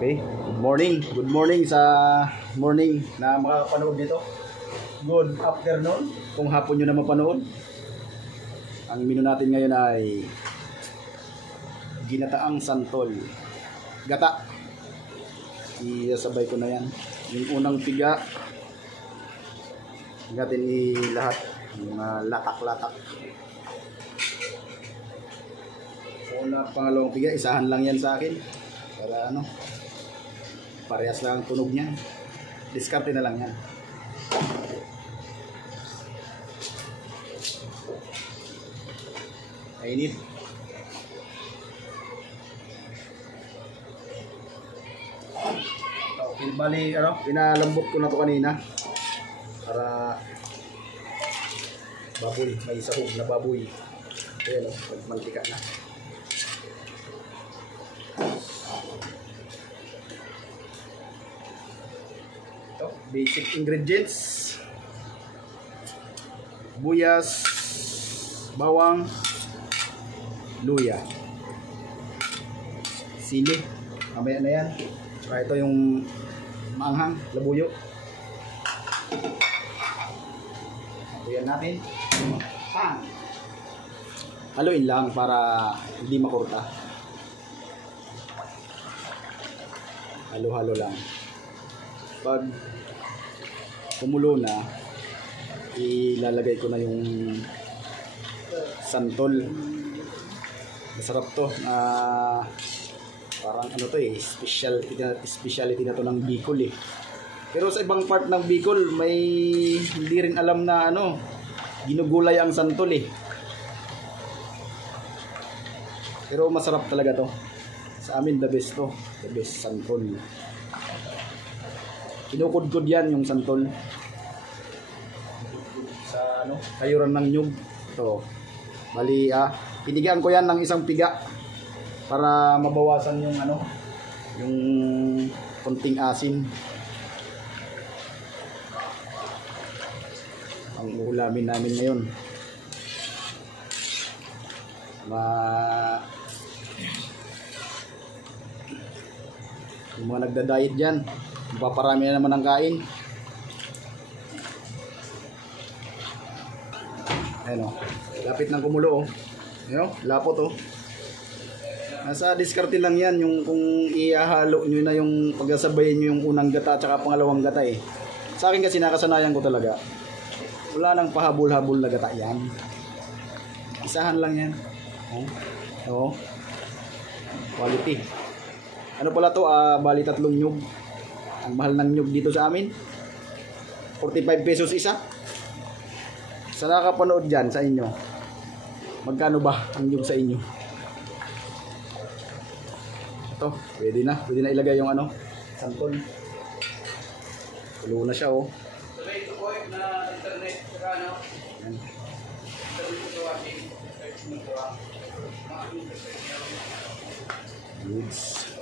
Okay, good morning sa morning na makakapanood nito. Good afternoon kung hapon nyo na mapanood. Ang menu natin ngayon ay ginataang santol. Gata. Isasabay ko na yan. Yung unang piga, natin lahat. Mga latak-latak. Una, pangalawang piga, isahan lang yan sa akin. Para ano, parehas lang ang tunog niya. Diskarte na lang yan. Mainit. Okay, bali, pinalambot ko na to kanina. Para baboy, may sahog na baboy. Ayan o, magmantika na. Basic ingredients: buyas, bawang, luya, sili, mamaya na yan. Ito yung maanghang, labuyo. Haluin natin. Haluin lang para hindi makurta. Halo-halo lang. Pag kumulo na, ilalagay ko na yung santol. Masarap to. Parang ano to specialty na to ng Bicol eh. Pero sa ibang part ng Bicol, may hindi rin alam na ginugulay ang santol eh. Pero masarap talaga to. Sa amin the best to. The best santol. Kinukudkod yan yung santol. Sa kayuran ng nyug. Ito. Bali, pinigaan ko yan ng isang piga para mabawasan yung yung konting asin. Ang uulamin namin ngayon. Yung mga nagda-diet dyan, mapaparami na naman ang kain. Ayan o, lapit ng kumulo o. Ayan o, lapot o. Nasa diskarte lang yan, yung kung ihahalo nyo na yung pagsasabayin nyo yung unang gata at saka pangalawang gata eh. Sa akin kasi nakasanayan ko talaga. Wala nang pahabol-habol na gata yan. Isahan lang yan. O. Quality. Ano pala to? Bali 3 nyug. Ang mahal ng nyug dito sa amin, 45 pesos isa. Sa nakapanood dyan sa inyo, magkano ba ang nyug sa inyo? Ito, pwede na ilagay yung santol. Tulo na siya oh. Yan. Goods.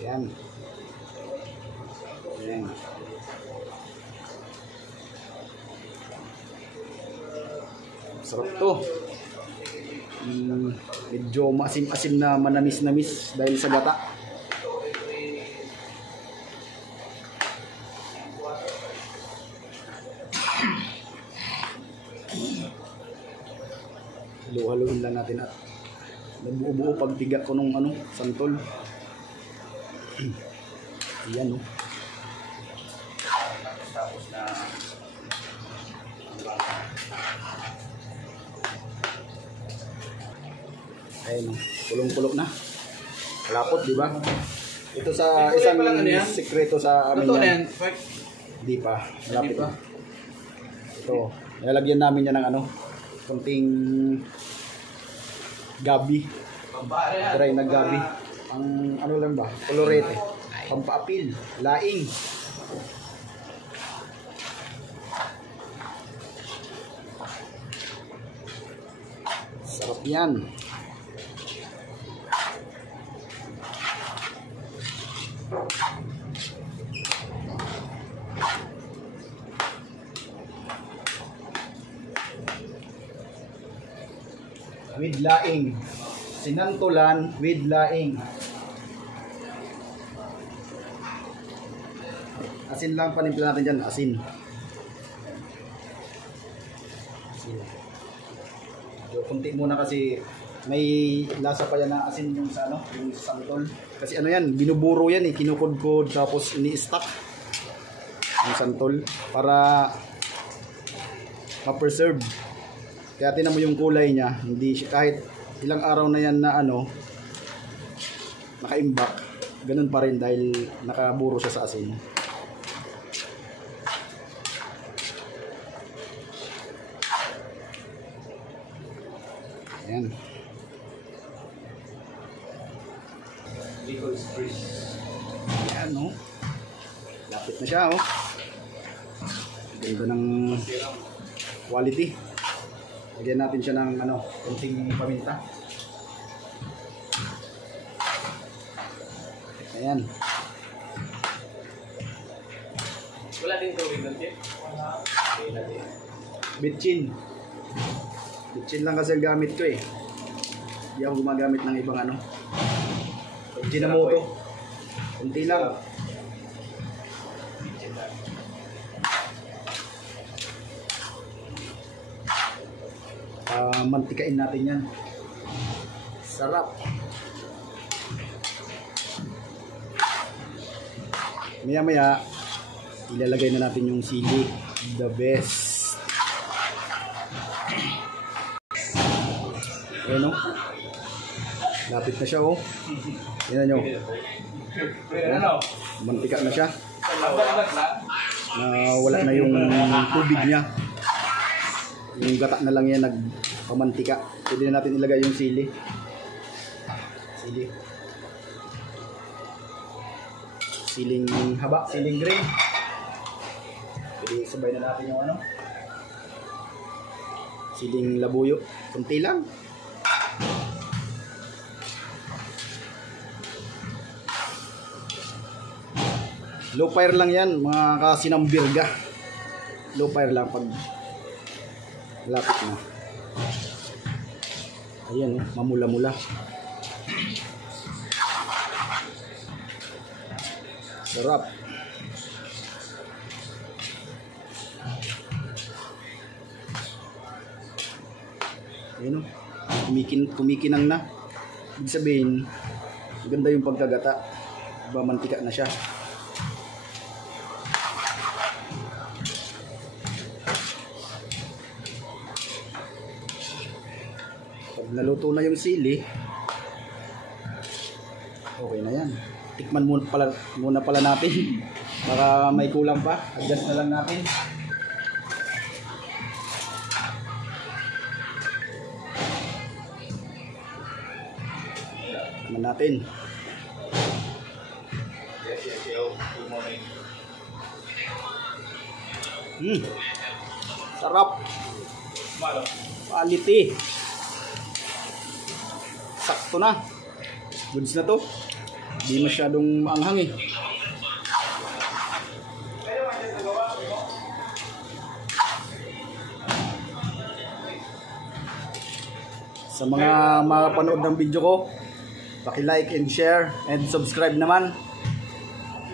Ayan. Ayan. Sarap to. Medyo maasim-asim na manamis-namis dahil sa gata. Halo-haloin lang natin at nabuo-buo pagtiga ko nung santol. Ayan o. Tapos na ayun, kulong-kulong na. Malapot, di ba? Ito sa isang sikreto sa amin yan. Hindi pa. Malapit na. Ito. Nilalagyan namin yan ng konting gabi. Dry na gabi. Ang lang ba? Colorete. Pampaapil. Laing. Sarap yan. with laing. Sinantulan with laing. Asin lang panimpla natin dyan, asin. So, kunti muna kasi may lasa pa yan na asin yung sa ano, yung santol. Kasi ano yan, binuburo yan eh, kinukudkod tapos ini-stack yung santol para ma-preserve. Kaya tinan mo yung kulay niya, hindi siya, kahit ilang araw na yan na ano, naka-imbak, ganun pa rin dahil nakaburo siya sa asin. Ayan. Ayan, no? Lapit na siya, oh. Ganda ng quality. Lagyan natin siya ng ano, konting paminta. Ayan. Wala din tubig doon, Chef? Bitchin. Bitchin lang kasi ang gamit ko eh. Hindi ako gumagamit ng ibang ano. Ginamoto. Kunti lang. Mantikain natin yan. Sarap. Maya maya ilalagay na natin yung sili. The best. Ayan o. Lapit na siya o. Tingnan nyo. Mantika na siya. Wala na yung tubig niya. Yung gata na lang yan nagpamantika. Pwede na natin ilagay yung sili. Siling haba, siling green. Pwede sabay na natin yung ano, siling labuyo. Kunti lang. Low fire lang yan mga kasinambirga. Low fire lang pag lapit na. Ayan, mamula-mula. Sarap. Ayan o. Kumikinang na. Ibig sabihin, maganda yung pagkagata. Diba, mantika na siya. Naluto na yung sili, okay na yan. Tikman muna pala natin. Baka may kulang pa, adjust na lang natin. Tikman natin. Sarap. Quality. Sakto na. Goods na to. Hindi masyadong maanghang eh. Sa mga makapanood ng video ko, paki-like and share and subscribe naman.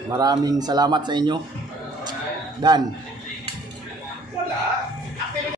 Maraming salamat sa inyo. Dan.